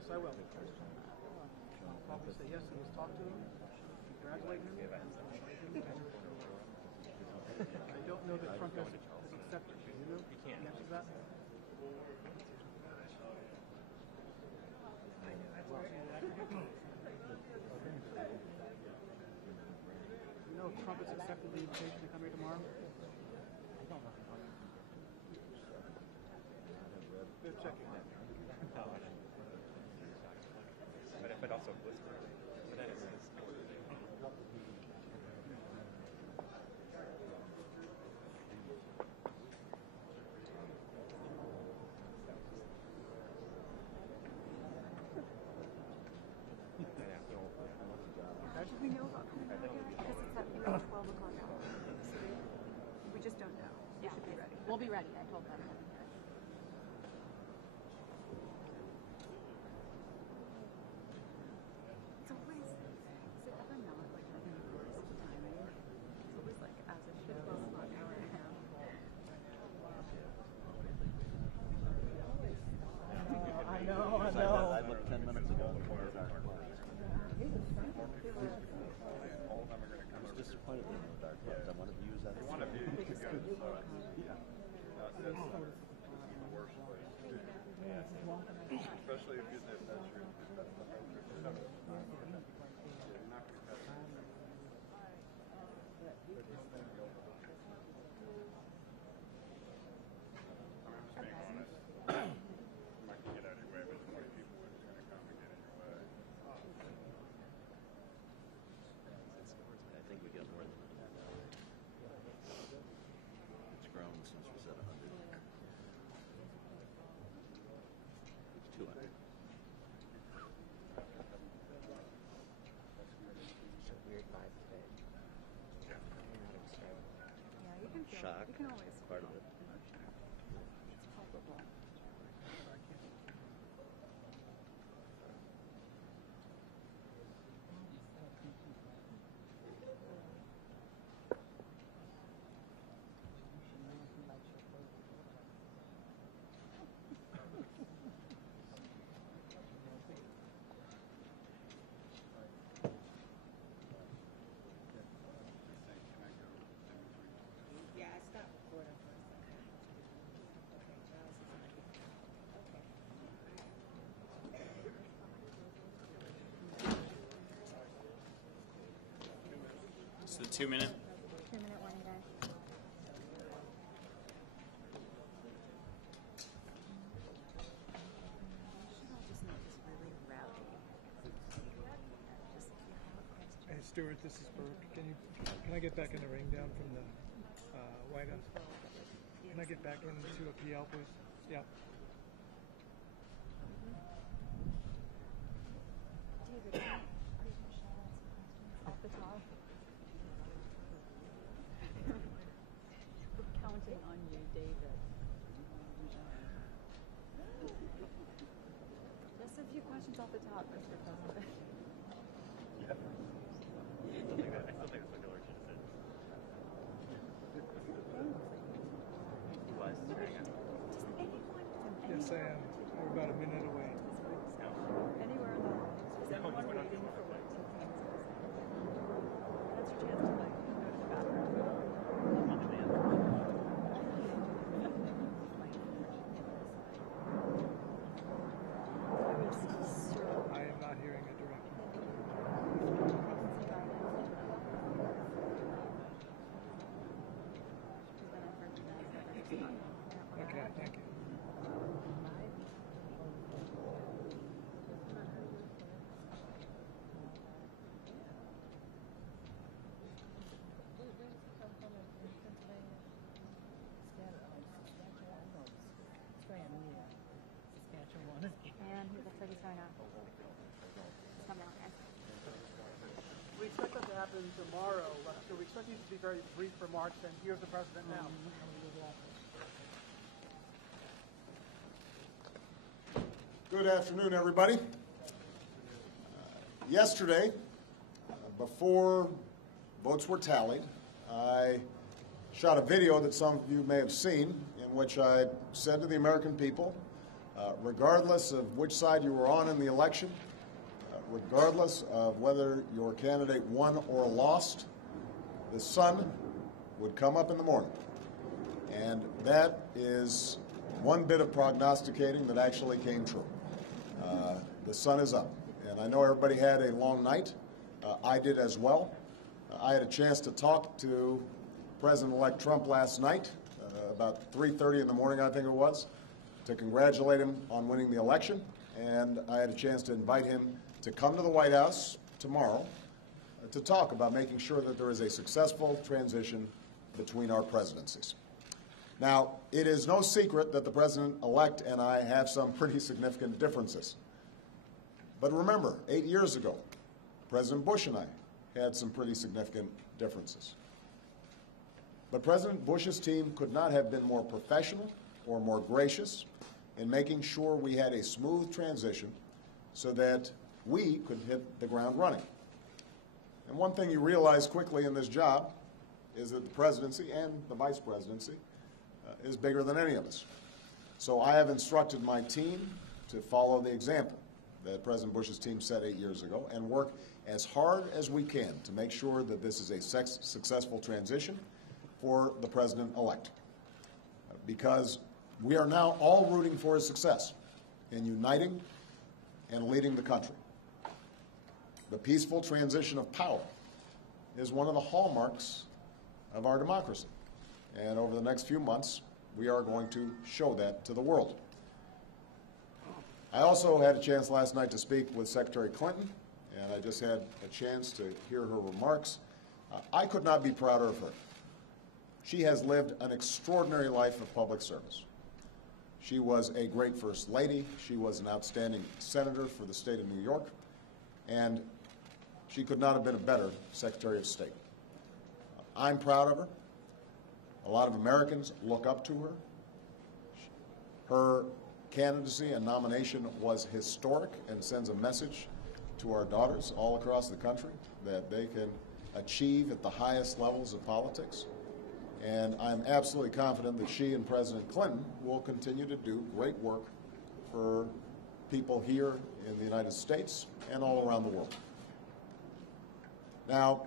Yes, I will. I'll probably say yes and just talk to him, congratulate him. I don't know that Trump has accepted. Do you know? He can't. The answer to that? You know if Trump has accepted the invitation to come here tomorrow? I don't know. Good checking that. No, I don't. But also whisper. But then it's Do we know about coming out yet? Because it's at 12 o'clock hour. So we just don't know. We should be ready. We'll be ready. I told them. It's always, is it ever not like having the worst timing? It's always like as it should be, an hour and a half. I know. I looked 10 minutes ago before I started. I was disappointed in the dark clouds. I wanted to use that. One of you is good. That's the worst place. Especially if you did that. You're not going to catch I'm just being honest. You might get out of your way, but 20 people are just going to come and get in your way. I think we get more than that. It's grown since we said 100. It's 200. It's a weird vibe today. Yeah, Yeah, you can feel shock. You can always Part of it. It's palpable. Yeah, I stopped recording for a second. Okay, Giles is okay. So 2 minute. 2-minute warning, guys. Just not just really rowdy. Just Hey Stuart, this is Burke. Can I get back in the ring down from the White House? Can I get back into a PL, please? Yeah. David, off the top. We're counting on you, David. Just a few questions off the top, Mr. President. I still think that's what Hillary should have said. He was. Yes, I am. We're about a minute away. Anywhere in the world. Is everyone waiting for what two things are saying? That's your chance to like go to the bathroom. I am not hearing a direction. Okay, thank you. And he looks like he's going out. He's coming out, guys. We expect that to happen tomorrow, Lester. We expect these to be very brief remarks, and here's the president now. Good afternoon, everybody. Yesterday, before votes were tallied, I shot a video that some of you may have seen in which I said to the American people regardless of which side you were on in the election, regardless of whether your candidate won or lost, the sun would come up in the morning. And that is one bit of prognosticating that actually came true. The sun is up. And I know everybody had a long night. I did as well. I had a chance to talk to President-elect Trump last night, about 3:30 in the morning, I think it was, to congratulate him on winning the election. And I had a chance to invite him to come to the White House tomorrow to talk about making sure that there is a successful transition between our presidencies. Now, it is no secret that the President-elect and I have some pretty significant differences. But remember, 8 years ago, President Bush and I had some pretty significant differences. But President Bush's team could not have been more professional or more gracious in making sure we had a smooth transition so that we could hit the ground running. And one thing you realize quickly in this job is that the presidency and the vice presidency is bigger than any of us. So I have instructed my team to follow the example that President Bush's team set 8 years ago and work as hard as we can to make sure that this is a successful transition for the president-elect. Because we are now all rooting for his success in uniting and leading the country. The peaceful transition of power is one of the hallmarks of our democracy. And over the next few months, we are going to show that to the world. I also had a chance last night to speak with Secretary Clinton, and I just had a chance to hear her remarks. I could not be prouder of her. She has lived an extraordinary life of public service. She was a great First Lady. She was an outstanding senator for the state of New York. And she could not have been a better Secretary of State. I'm proud of her. A lot of Americans look up to her. Her candidacy and nomination was historic and sends a message to our daughters all across the country that they can achieve at the highest levels of politics. And I'm absolutely confident that she and President Clinton will continue to do great work for people here in the United States and all around the world. Now,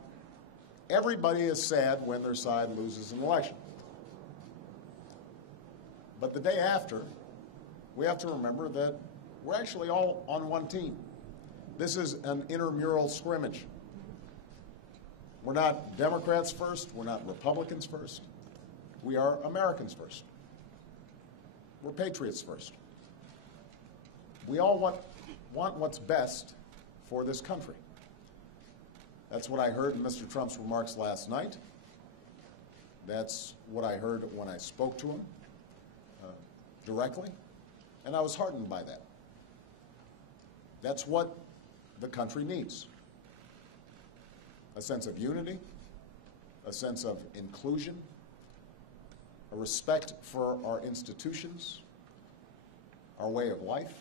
everybody is sad when their side loses an election. But the day after, we have to remember that we're actually all on one team. This is an intramural scrimmage. We're not Democrats first. We're not Republicans first. We are Americans first. We're patriots first. We all want what's best for this country. That's what I heard in Mr. Trump's remarks last night. That's what I heard when I spoke to him directly, and I was heartened by that. That's what the country needs. A sense of unity, a sense of inclusion, a respect for our institutions, our way of life,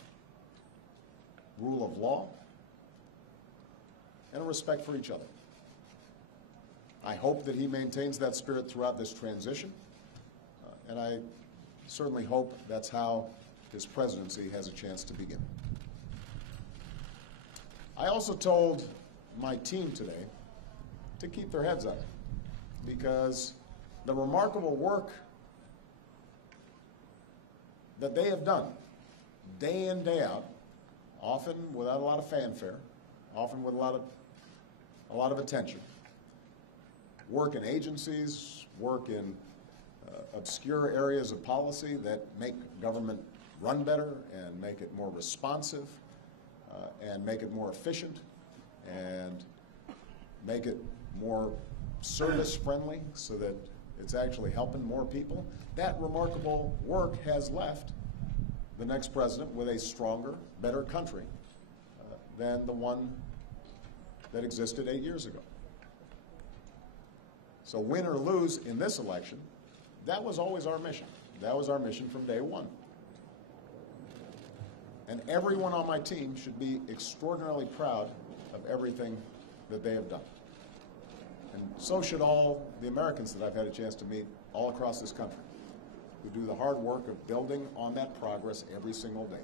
rule of law, and a respect for each other. I hope that he maintains that spirit throughout this transition, and I certainly hope that's how his presidency has a chance to begin. I also told my team today to keep their heads up, because the remarkable work that they have done day in, day out, often without a lot of fanfare, often with a lot of attention, work in agencies, work in obscure areas of policy that make government run better and make it more responsive and make it more efficient and make it more service-friendly so that it's actually helping more people. That remarkable work has left the next president with a stronger, better country than the one that existed 8 years ago. So win or lose in this election, that was always our mission. That was our mission from day one. And everyone on my team should be extraordinarily proud of everything that they have done. And so should all the Americans that I've had a chance to meet all across this country. who do the hard work of building on that progress every single day.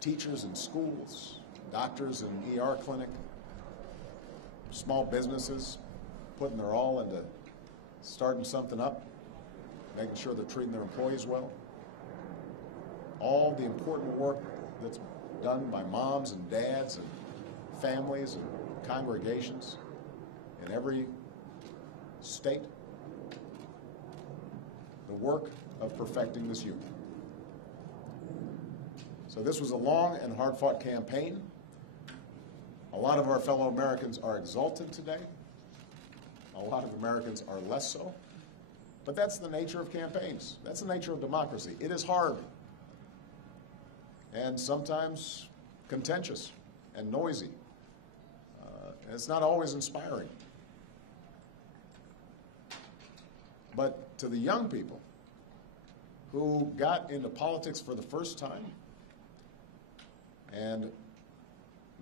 Teachers in schools, doctors in ER clinic, small businesses putting their all into starting something up, making sure they're treating their employees well. All the important work that's done by moms and dads and families and congregations in every state. The work of perfecting this union. So this was a long and hard-fought campaign. A lot of our fellow Americans are exalted today. A lot of Americans are less so. But that's the nature of campaigns. That's the nature of democracy. It is hard and sometimes contentious and noisy. And it's not always inspiring. But to the young people who got into politics for the first time and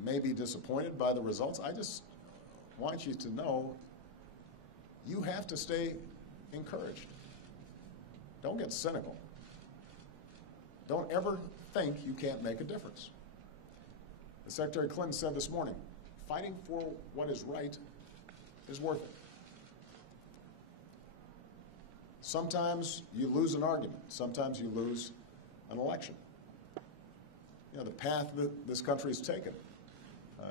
may be disappointed by the results, I just want you to know you have to stay encouraged. Don't get cynical. Don't ever think you can't make a difference. As Secretary Clinton said this morning, fighting for what is right is worth it. Sometimes you lose an argument. Sometimes you lose an election. You know, the path that this country has taken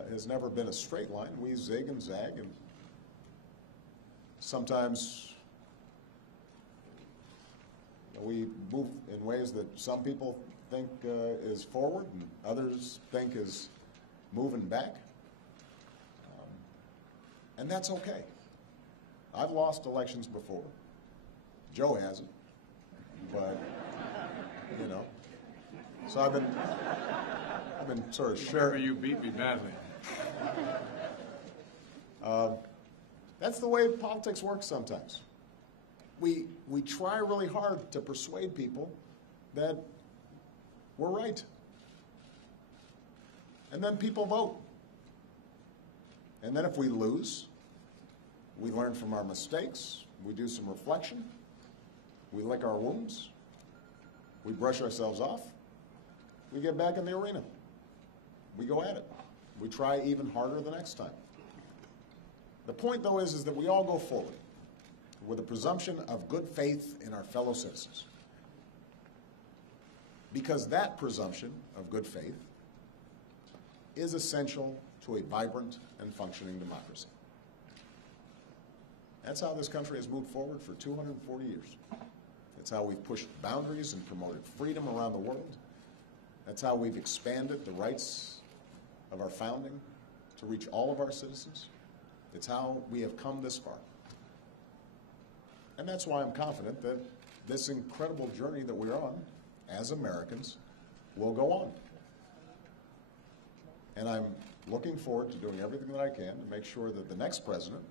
has never been a straight line. We zig and zag, and sometimes we move in ways that some people think is forward and others think is moving back. And that's okay. I've lost elections before. Joe hasn't, but you know. So I've been sort of sharing. You beat me badly. That's the way politics works sometimes. We try really hard to persuade people that we're right. And then people vote. And then if we lose, we learn from our mistakes, we do some reflection, we lick our wounds, we brush ourselves off, we get back in the arena. We go at it. We try even harder the next time. The point, though, is that we all go forward with a presumption of good faith in our fellow citizens. Because that presumption of good faith is essential to a vibrant and functioning democracy. That's how this country has moved forward for 240 years. That's how we've pushed boundaries and promoted freedom around the world. That's how we've expanded the rights of our founding to reach all of our citizens. It's how we have come this far. And that's why I'm confident that this incredible journey that we're on as Americans will go on. And I'm looking forward to doing everything that I can to make sure that the next president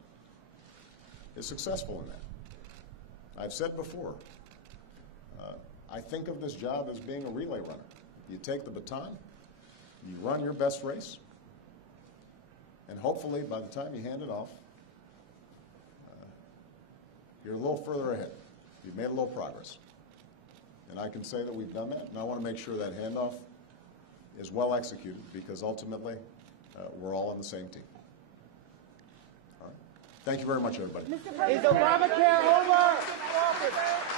is successful in that. I've said before, I think of this job as being a relay runner. You take the baton, you run your best race, and hopefully by the time you hand it off, you're a little further ahead. You've made a little progress. And I can say that we've done that, and I want to make sure that handoff is well executed because ultimately we're all on the same team. All right. Thank you very much, everybody. Is Obamacare over?